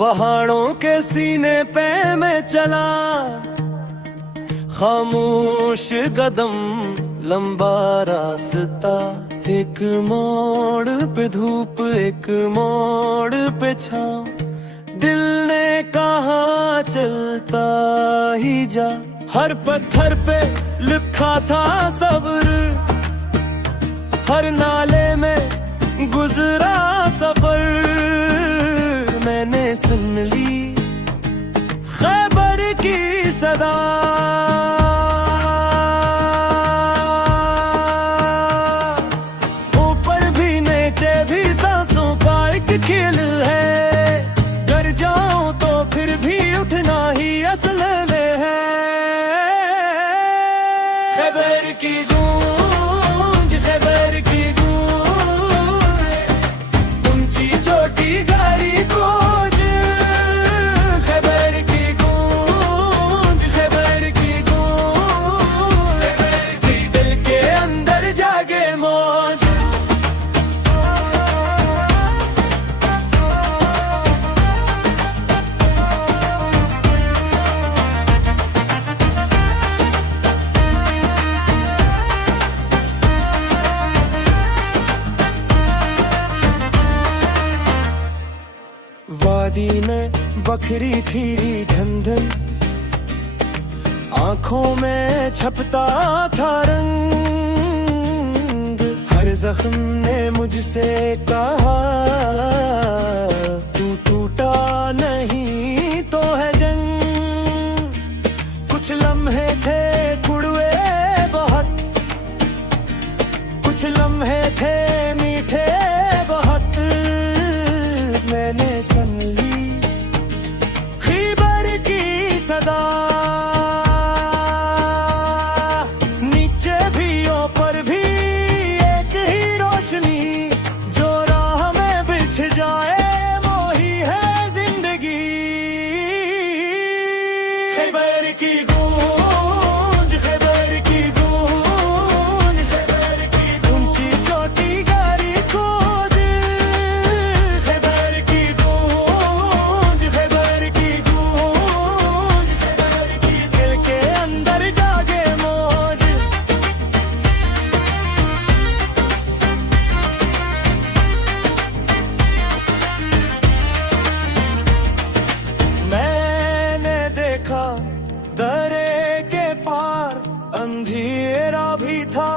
पहाड़ों के सीने पे मैं चला, खामोश कदम लंबा रास्ता। एक मोड़ पे धूप, एक मोड़ पे छाँव, दिल ने कहा चलता ही जा। हर पत्थर पे लिखा था सब्र, हर नाले में गुजरा सफर। मैंने सुन ली खैबर की सदा, ऊपर भी नीचे भी सांसों का एक खेल है। डर जाऊं तो फिर भी उठना ही असल में है। खैबर की गूंज, खैबर की गूंज, ऊंची चोटी गारी खोज। खैबर की गूंज, खैबर की गूंज, दिल के अंदर जागे मौज। वादी में बखरी थी ढंढन, आंखों में छपता था रंग। हर जख्म ने मुझसे कहा, तू टूटा नहीं तो है जंग। कुछ लम्हे थे कुड़वे बहुत, कुछ लम्हे थे मीठे बहुत। मैंने सुन ली खैबर की सदा, नीचे भी ऊपर भी एक ही रोशनी। जो राह में बिछ जाए वो ही है जिंदगी। खैबर की गूंज, खैबर की गूंज, ऊंची चोटी गारी खोज। खैबर की गूंज, खैबर की गूंज, दिल के अंदर जागे मौज। मैंने देखा दरे के पार अंधेरा भी था,